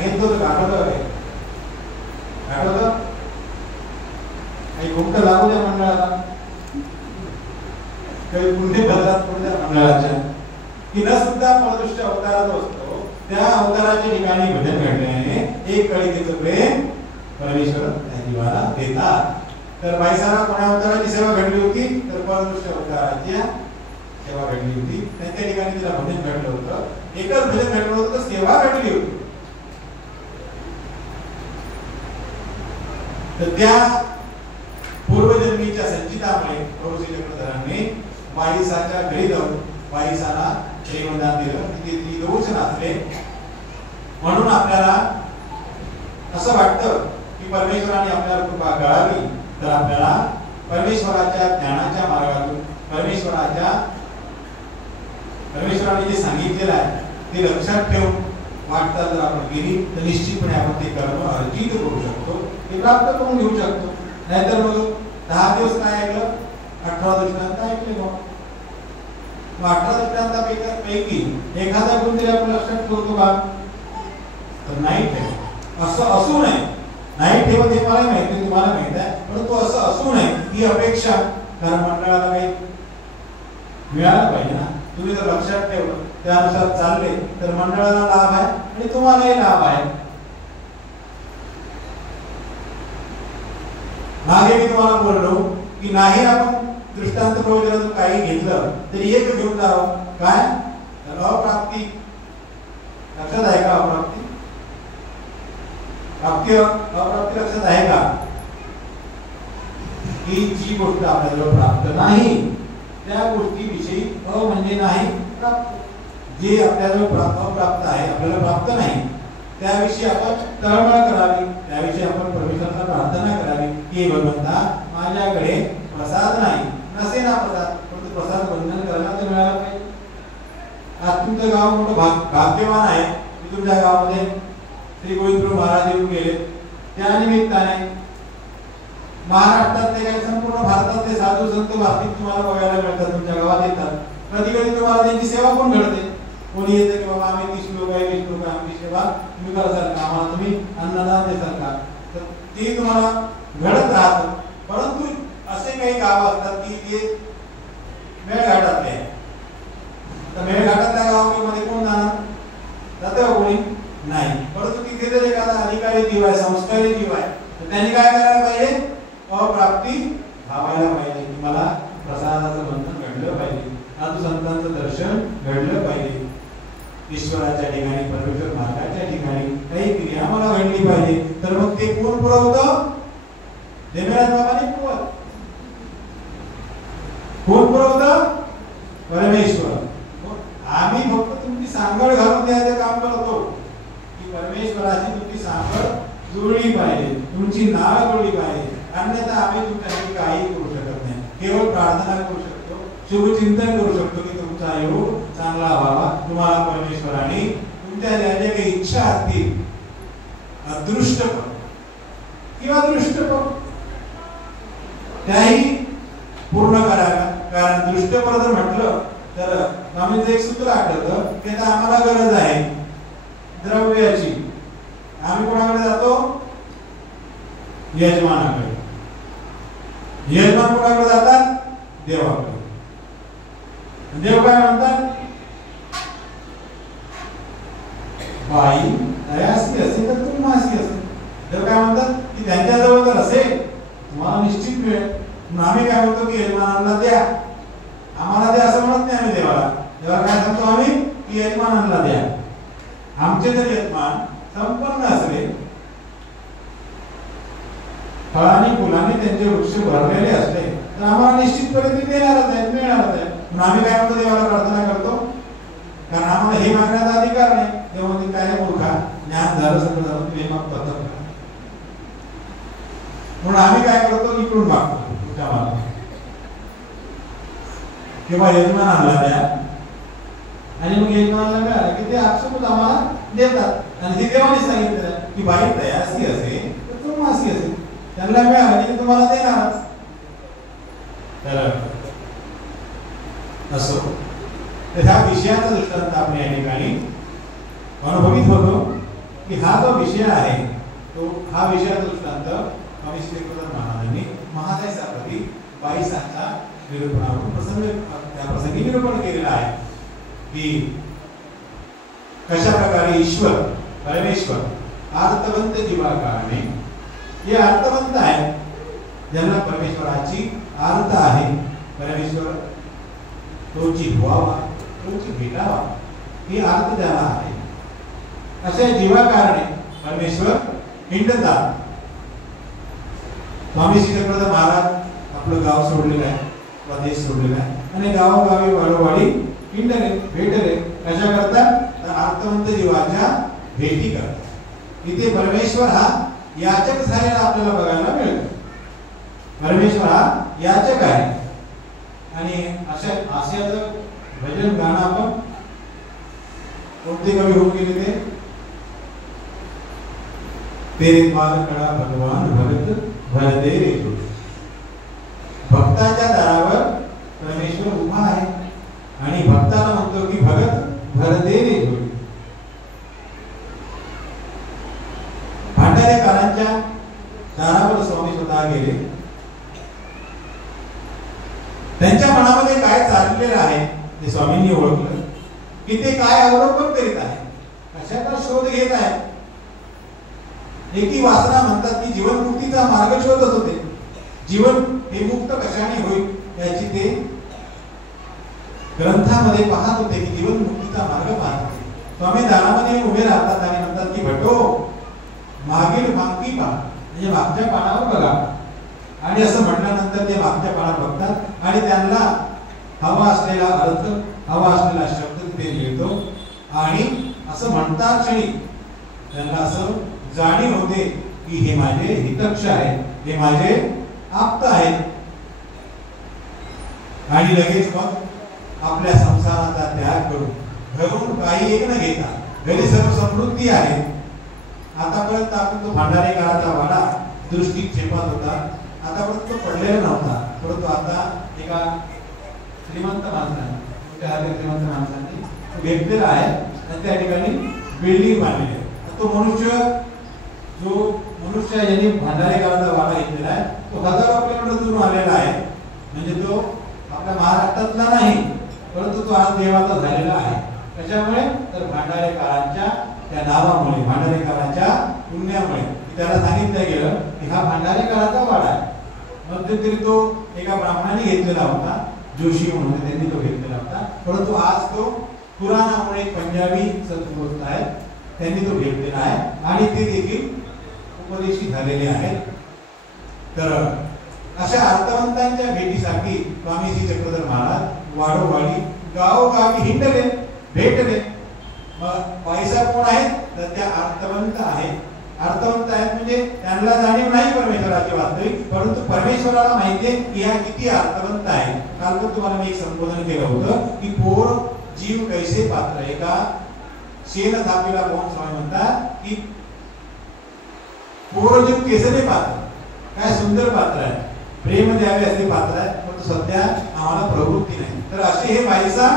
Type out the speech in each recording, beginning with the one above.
सांगितलं होतं आठवतं काही गुप्त लागू द्या मंडळाला, काही पुण्य भद्रात पडू द्या मंडळाच्या, की न सुद्धा परदृष्ट अवताराचा असतो त्या अवताराच्या ठिकाणी भजन घडल्याने एक कळीचं प्रेम परमेश्वर त्या जीवाला देतात. तर बाईसाला कोणा अवताराची सेवा घडली होती? तर परदृष्ट अवताराच्या सेवा घडली होती. त्यांच्या ठिकाणी तिला भजन घडलं होतं. एकच भजन घडलं होतं तर सेवा घडली होती. तर त्या पूर्वजन्मीच्या संचितामुळे प्रभू श्री चक्रधरांनी वाईसाच्या घरी जाऊन वाईसाला प्रेमदान दिलं. ती दोष नाचले. म्हणून आपल्याला असं वाटतं की परमेश्वराने आपल्याला कृपा कळावी तर आपल्याला परमेश्वराच्या ज्ञानाच्या मार्गातून परमेश्वराने जे सांगितलेलं आहे ते लक्षात ठेवून वाटता जर आपण गेली तर निश्चितपणे आपण ते कर्म अर्जित करू शकतो, ते प्राप्त करून घेऊ शकतो. नाहीतर मग 10 दिवस काय ऐकलं, 18 दृष्टांत ऐकले. मग 18 दृष्टांतापैकी एखादा गुण तरी आपण लक्षात ठेवतो का? तर नाही ठेवत. असं असू नये, नाही ठेवत हे मला माहिती, तुम्हाला माहित आहे, परंतु असं असू नये ही अपेक्षा. कारण मंडळाला काही मिळालं पाहिजे ना. तुम्ही जर लक्षात ठेवलं त्यानुसार चालले तर मंडळाला लाभ आहे आणि तुम्हालाही लाभ आहे. मागे मी तुम्हाला बोललो की नाही आपण दृष्टांत प्रवचनातून काही घेतलं तरी एक घेऊन जावं. काय? अप्राप्ती. लक्षात आहे का? अप्राप्ती अप्राप्ती लक्षात आहे का? की जी गोष्ट आपल्याला प्राप्त नाही त्या गोष्टीविषयी म्हणजे नाही प्राप्त. जे आपल्याला अप्राप्त आहे, आपल्याला प्राप्त नाही, त्याविषयी आपण तळमळ करावी, त्याविषयी आपण परमेश्वराला प्रार्थना करावी की भगवंता माझ्याकडे प्रसाद नाही, नसे ना प्रसाद, परंतु प्रसाद बंधन करण्यात मिळाला पाहिजे. आज तुमचं गाव मोठं भाग्यवान आहे की तुमच्या गावामध्ये श्री गोविंदराव महाराज येऊन गेले. त्या निमित्ताने महाराष्ट्रातले काही संपूर्ण भारतातले साधू संत वार्तिक तुम्हाला बघायला मिळतात, तुमच्या गावात येतात. कधी कधी तुम्हाला त्यांची सेवा पण घडते. कोणी येतं की बाबा आम्ही 30 लोक आहे, 20 लोक आहे, आमची सेवा तुम्ही कराल का, आम्हाला तुम्ही अन्नदान देसाल का, तर ते तुम्हाला घडत राहतं. परंतु असे काही गाव असतात की ते मेळघाटातले आहे. तर मेळघाटातल्या गावामध्ये कोण जाणार? जातं कोणी नाही. परंतु तिथे जर एखादा अधिकारी जीव आहे, संस्कारी जीव आहे, तर त्यांनी काय करायला पाहिजे? अप्राप्ती भावायला पाहिजे की मला प्रसादाचं बंधन घडलं पाहिजे, साधू संतांचं दर्शन घडलं पाहिजे, ईश्वराच्या ठिकाणी परमेश्वर मार्गाच्या ठिकाणी काही क्रिया मला घडली पाहिजे. तर मग ते कोण पुरवतं? देवराज बाबांनी पुरवत. कोण पुरवतं? परमेश्वर. आम्ही फक्त तुमची सांगड घालून द्यायचं काम करतो की परमेश्वराची तुमची सांगड जुळली पाहिजे, तुमची नाळ जुळली पाहिजे. अन्यथा आम्ही तुमच्यासाठी काही करू शकत नाही. केवळ प्रार्थना करू शकतो, शुभचिंतन करू शकतो की तुमचा योग चांगला व्हावा. तुम्हाला परमेश्वराने तुमच्या ज्या ज्या काही इच्छा असतील अदृष्टपण किंवा दृष्टपण त्याही पूर्ण कराव्या. कारण दृष्टपण जर म्हटलं तर आम्ही एक सूत्र आठवतं की आम्हाला गरज आहे द्रव्याची. आम्ही कोणाकडे जातो? यजमानाकडे. यजमान कोणाकडे जातात? देवाकडे. देव काय म्हणतात? बाई दयासी असेल तर तू मासी असेल. देव काय म्हणतात की त्यांच्याजवळ जर असेल तुम्हाला निश्चित मिळेल. आम्ही काय म्हणतो की यजमानाला द्या, आम्हाला द्या असं म्हणत नाही आम्ही देवाला. देवाला काय सांगतो आम्ही की यजमानाला द्या. आमचे जर यजमान संपन्न असले, फळांनी फुलांनी त्यांचे वृक्ष भरलेले असले तर आम्हाला निश्चितपणे ते देणारच आहे, मिळणारच आहे. म्हणून आम्ही काय म्हणतो? देवाला प्रार्थना करतो. कारण आम्हाला हे मागण्याचा अधिकार नाही. देव म्हणते काय मूर्खा, ज्ञान झालं सगळं झालं, तुम्ही हे मागतो आता. म्हणून आम्ही काय करतो? इकडून मागतो तुमच्या मला किंवा यजमानाला द्या. आणि मग यजमानाला मिळालं की ते आपसूकच आम्हाला देतात. आणि ते देवाने सांगितलं की बाई दयासी असेल तर तू मासी असेल. त्यांना मिळालं की तुम्हाला देणारच. तर असो तर ह्या विषयाचा दृष्टांत आपण या ठिकाणी अनुभवित होतो की हा जो विषय आहे तो हा विषय दृष्टांत स्वामी श्री चक्रधर महाराजांनी महादायसापदी 22 निरूपणावरून त्या प्रसंगी निरूपण केलेलं आहे की कशा प्रकारे ईश्वर परमेश्वर आर्तवंत जीवाकारणे हे आर्तवंत आहे, ज्यांना परमेश्वराची आर्त आहे, परमेश्वर तोची व्हावा तोची भेटावा ही आर्त त्याला आहे, अशा जीवाकारणे परमेश्वर हिंडतात. स्वामी श्री चक्रधर महाराज आपलं गाव सोडलेलं आहे, देश सोडलेला आहे आणि गावोगावी वाडोवाडी हिंडले भेटले. कशा करतात तर आर्तवंत जीवाच्या भेटी करतात. इथे परमेश्वर हा याचक झालेला आपल्याला बघायला मिळतो. परमेश्वर हा याचक आहे आणि अशाचं भजन गाणं आपण कोणते कवी होऊन गेले ते तेरे द्वार खडा भगवान भगत भर दे रे जोडी. भक्ताच्या दारावर परमेश्वर उभा आहे आणि भक्ताला म्हणतो की भगत भर दे रे जोडी. भांडारेकरांच्या दारावर स्वामी स्वतः गेले. त्यांच्या मनामध्ये काय चाललेलं आहे ते स्वामींनी ओळखलं की ते काय अवलोकन करीत आहे, कशाचा शोध घेत आहे. एकी वासना म्हणतात की जीवनमुक्तीचा मार्ग शोधत होते. जीवन हे मुक्त कशाने होईल याची ते ग्रंथामध्ये पाहत होते की जीवनमुक्तीचा मार्ग पाहत होते. स्वामी दारामध्ये उभे राहतात आणि म्हणतात की भटो मागील मागती पहा, म्हणजे मागच्या पानावर बघा. आणि असं म्हटल्यानंतर ते मागच्या पानात बघतात आणि त्यांना हवा असलेला अर्थ हवा असलेला शब्द तिथे मिळतो आणि असं म्हणता क्षणी त्यांना असं जाणीव होते की हे माझे हितक्ष आहे, हे माझे आप्त आहेत. आणि लगेच मग आपल्या संसाराचा त्याग करून घरून काही एक न घेता, घरी सर्व समृद्धी आहे. आतापर्यंत आपण तो भांडारेकराचा वाडा दृष्टिक्षेपात होता, आतापर्यंत तो पडलेला नव्हता, परंतु आता एका श्रीमंत माणसाने श्रीमंत माणसाने घेतलेला आहे आणि त्या ठिकाणी बिल्डिंग बांधलेली आहे. तो मनुष्य यांनी भांडारेकराचा वाडा घेतलेला आहे, तो हजारो किलोमीटर दूरून आलेला आहे. म्हणजे तो आपल्या महाराष्ट्रातला नाही, परंतु तो आज देवाचा झालेला आहे. कशामुळे तर भांडारेकरांच्या त्या नावामुळे, भांडारेकरांच्या पुण्यामुळे. त्याला सांगितलं गेलं की हा भांडारेकराचा वाडा आहे. मध्यंतरी तो एका ब्राह्मणाने घेतलेला होता, जोशी म्हणून त्यांनी तो घेतलेला होता, परंतु आज तो पुराणामुळे पंजाबी संस्कृत आहे त्यांनी तो घेतलेला आहे आणि ते देखील उपदेशी झालेले आहेत. तर अशा अर्थवंतांच्या भेटीसाठी स्वामी श्री चक्रधर महाराज वाडोवाडी गावोगावी हिंडले भेटले. मग पैसा कोण आहेत तर त्या अर्थवंत आहेत. अर्थवंत आहेत म्हणजे त्यांना जाणीव नाही परमेश्वराची वास्तविक, परंतु परमेश्वराला माहितीये की हा किती अर्थवंत आहे. काल पण तुम्हाला मी एक संबोधन केलं होतं की पोर जीव कैसे पात्र. एका शेण थापीला पाहून स्वामी म्हणतात की पोर जीव केसने पात्र, काय सुंदर पात्र आहे, प्रेम द्यावे असे पात्र आहे, परंतु सध्या आम्हाला प्रवृत्ती नाही. तर असे हे पैसा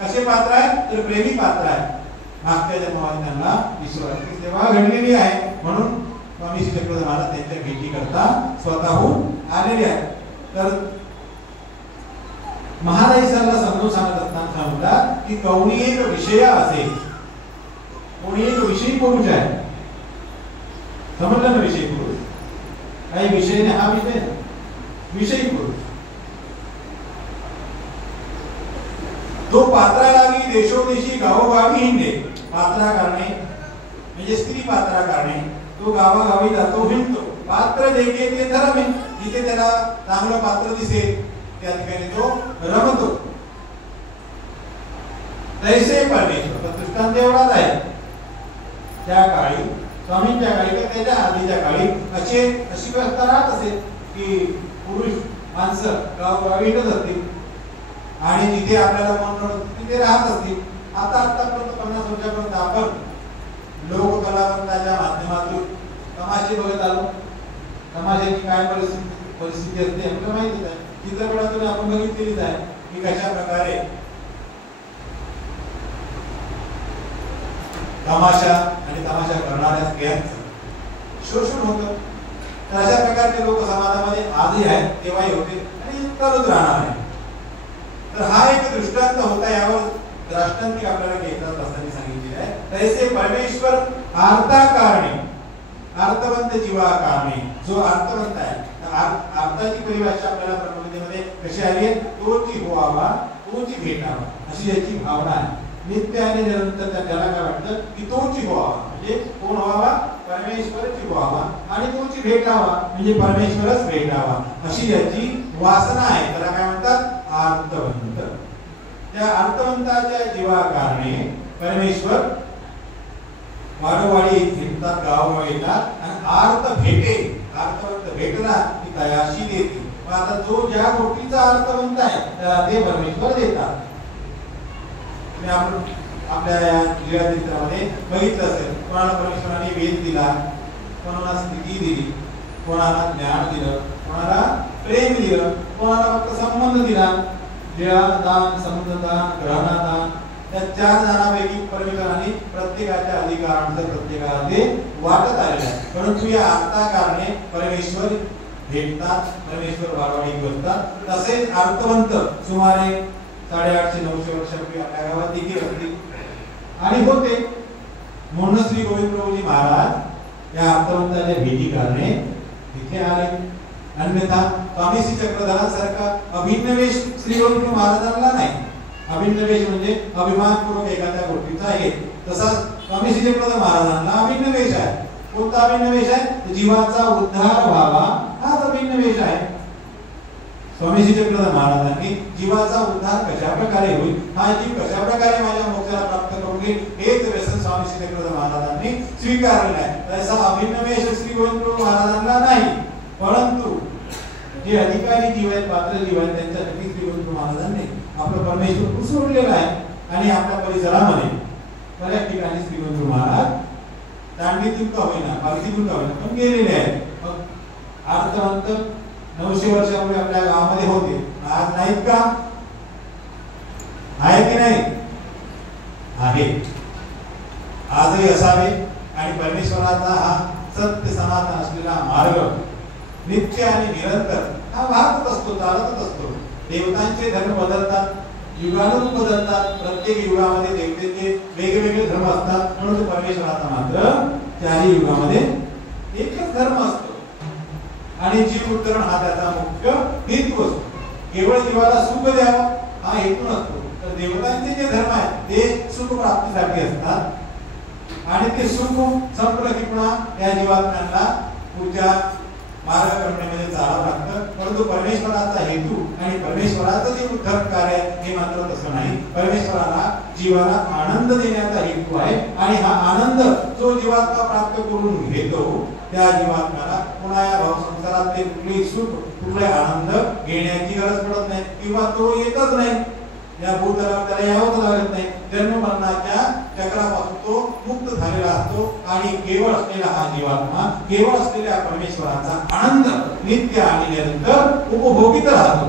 कसे पात्र आहे तर प्रेमी पात्र आहे. मागच्या जन्मामध्ये त्यांना ईश्वराची सेवा घडलेली आहे, म्हणून स्वामी श्री चक्रधर महाराज त्यांच्या भेटी करता स्वतःहून आलेले आहेत. तर महाराजांना समजून सांगत असताना म्हणतात की कोणी एक विषय असेल, कोणी एक विषयी पुरुष आहे. समजलं ना, विषयी पुरुष काही विषय नाही, हा विषय विषयी पुरुष. तो पात्रा लागी देशोदेशी गावोगावी हिंडे. पात्रा करणे म्हणजे स्त्री पात्रा करणे. तो गावागावी जातो, हिंडतो. पात्र देखे ते धरमे, जिथे त्याला चांगलं पात्र दिसेल त्या ठिकाणी तो रमतो. तैसे परमेश्वर दृष्टांत एवढाच आहे. त्या काळी स्वामींच्या काळी तर त्याच्या आधीच्या काळी अशी व्यवस्था राहत असेल की पुरुष माणसं गावोगावी हिंडत असतील आणि जिथे आपल्याला मन तिथे राहत असतील. आतापर्यंत 50 वर्षापर्यंत आपण लोककलावंताच्या माध्यमातून तमाशे बघत आलो. तमाशाची काय परिस्थिती असते आपल्याला माहितीच आहे. चित्रपटातून आपण बघितलेलीच आहे की कशा प्रकारे तमाशा आणि तमाशा करणाऱ्या स्त्रियांचं शोषण होतं. तर अशा प्रकारचे लोक समाजामध्ये आजही आहेत, तेव्हाही होते आणि चालूच राहणार आहे. तर हा एक दृष्टांत होता. यावर दृष्टांतिक आपल्याला घेतला असताना सांगितलेले आहे. तैसे परमेश्वर अर्थाकारणे अर्थवंत जीवा कारणे, जो अर्थवंत आहे, अर्थाची परिभाषा आपल्याला ब्रह्मविद्येमध्ये कशी आली आहे? तोची व्हावा, तोची भेटावा, अशी याची भावना आहे. नित्य आणि निरंतर त्याला काय वाटतं की तोची व्हावा म्हणजे कोण व्हावा? परमेश्वरची व्हावा, आणि तोची भेटावा म्हणजे परमेश्वरच भेटावा, अशी याची वासना आहे. त्याला काय म्हणतात? अर्थवंत. त्या अर्थवंताच्या जीवाकारणे परमेश्वर वाडोवाडी येतात, गावोगाव येतात आणि अर्थ भेटे, अर्थवंत भेटला की तयाशी देते. मग आता जो ज्या गोष्टीचा अर्थवंत आहे त्याला ते परमेश्वर देतात. आपण आपल्या जीवनामध्ये बघितलं असेल, कोणाला परमेश्वराने वेद दिला, कोणाला स्थिती दिली, कोणाला ज्ञान दिलं, कोणाला प्रेम दिलं, कोणाला फक्त संबंध दिला. दान, संबंधदान, ग्रहणदान, या 4 दानापैकी परमेश्वराने प्रत्येकाच्या अधिकारांचं प्रत्येकाला ते वाटत आलेलं आहे. परंतु या अर्थाकारणे परमेश्वर भेटतात, परमेश्वर वाढवाडी करतात. तसेच अर्थवंत सुमारे 850-900 वर्षापूर्वी आपल्या गावात देखील असतील आणि होते. म्हणून श्री गोविंद प्रभूजी महाराज या अर्थवंताच्या भेटी करणे इथे आले. अन्यथा स्वामी श्री चक्रधरांसारखा अभिनवेश श्री गोविंद महाराजांना नाही. अभिनवेश म्हणजे अभिमानपूर्वक एखाद्या गोष्टीचा आहे, तसा स्वामी श्री चक्रधर महाराजांना अभिनवेश आहे. कोणता अभिनवेश आहे? जीवाचा उद्धार व्हावा, हाच अभिनवेश आहे. स्वामी श्री चक्रधर महाराजांनी जीवाचा उद्धार कशा प्रकारे होईल, हा जीव कशा प्रकारे माझ्या मोक्षाला प्राप्त करून घेईल, हेच व्यसन स्वामी श्री चक्रधर महाराजांनी स्वीकारलेलं आहे. तसा अभिनवेश श्री गोविंद महाराजांना नाही. परंतु जे अधिकारी जीव आहेत, पात्र जीव आहेत, त्यांच्यासाठी श्री गोविंद महाराजांनी आपलं परमेश्वर सोडलेलं आहे. आणि आपल्या परिसरामध्ये बऱ्याच ठिकाणी श्री गोविंद महाराज दांडीतून का होईना, पालखीतून का होईना पण गेलेले आहेत. मग अर्थवंत 900 वर्षापूर्वी आपल्या गावामध्ये होते, आज नाहीत का? आहे की नाही? आहे. आजही असावे. आणि परमेश्वराचा हा सत्य सनातन असलेला मार्ग नित्य आणि निरंतर हा वाहतच असतो, चालतच असतो. देवतांचे धर्म बदलतात, युगानुरूप बदलतात. प्रत्येक युगामध्ये देवतेचे वेगवेगळे धर्म असतात. म्हणून परमेश्वराचा मात्र 4 युगामध्ये एकच धर्म असतो. आणि जीव उद्धरण हा त्याचा मुख्य हेतू असतो. केवळ जीवाला सुख द्यावं हा हेतू नसतो. तर देवतांचे जे धर्म आहेत ते सुख प्राप्तीसाठी असतात. आणि ते सुख संपलं की पुन्हा या जीवात्म्यांना पूजा मार्गक्रमणामध्ये चालावं लागतं. परंतु परमेश्वराचा हेतू आणि परमेश्वराचं जे उद्धरण कार्य हे मात्र तसं नाही. परमेश्वराला जीवाला आनंद देण्याचा हेतू आहे. आणि हा आनंद जो जीवात्मा प्राप्त करून घेतो त्या जीवात्म्याला पुन्हा या भाव संसारातले कुठलेही सुख, कुठले आनंद घेण्याची गरज पडत नाही किंवा तो येतच नाही. या भूतलावर त्याला यावंच लागत नाही. जन्म मरणाच्या चक्रापासून तो मुक्त झालेला असतो. आणि केवळ असलेला हा जीवात्मा केवळ असलेल्या परमेश्वराचा आनंद नित्य आणि निरंतर उपभोगीत राहतो.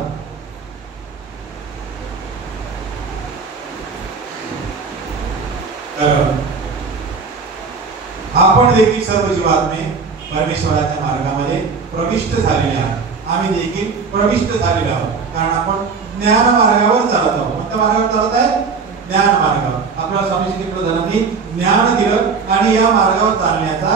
आपण देखील सर्व जीवात्मे परमेश्वराच्या मार्गामध्ये प्रविष्ट झालेले आहात. आम्ही देखील प्रविष्ट झालेले आहोत. कारण आपण ज्ञान मार्गावर चालत आहोत. कोणत्या मार्गावर चालत आहे? ज्ञान मार्गावर. आपल्याला स्वामी श्री चक्रधरांनी ज्ञान दिलं आणि या मार्गावर चालण्याचा